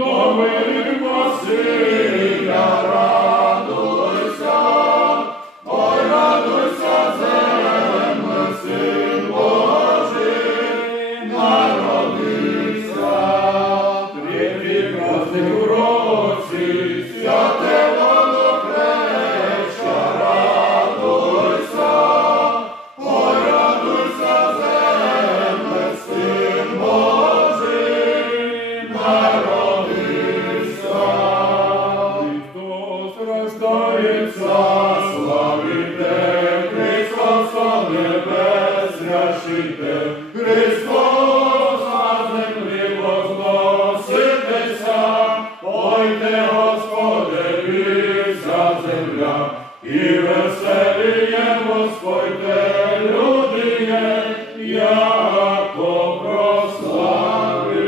новим Василя, радуйся, ой, радуйся, земле, Син Божий народився. Прекрасний у році, святе водохреща, радуйся, ой, радуйся, земле, Син Божий народився. Христос рождається, славіте, Христос на небес ряшите, Христос на землі возноситеся, пойте, Господеві, вся земля, і веселіє Господьте, люди є, яко прославися.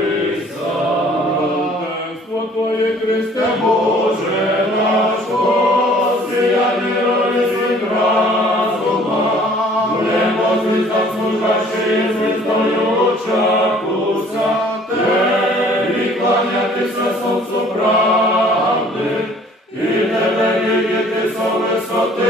Отецтво Твоє, Христе Боже наш, осіяні світ разума, небо звіздам служащі, звіздою очакуся, Тебі кланятися сонцю правди, і Тебе видіти со висоти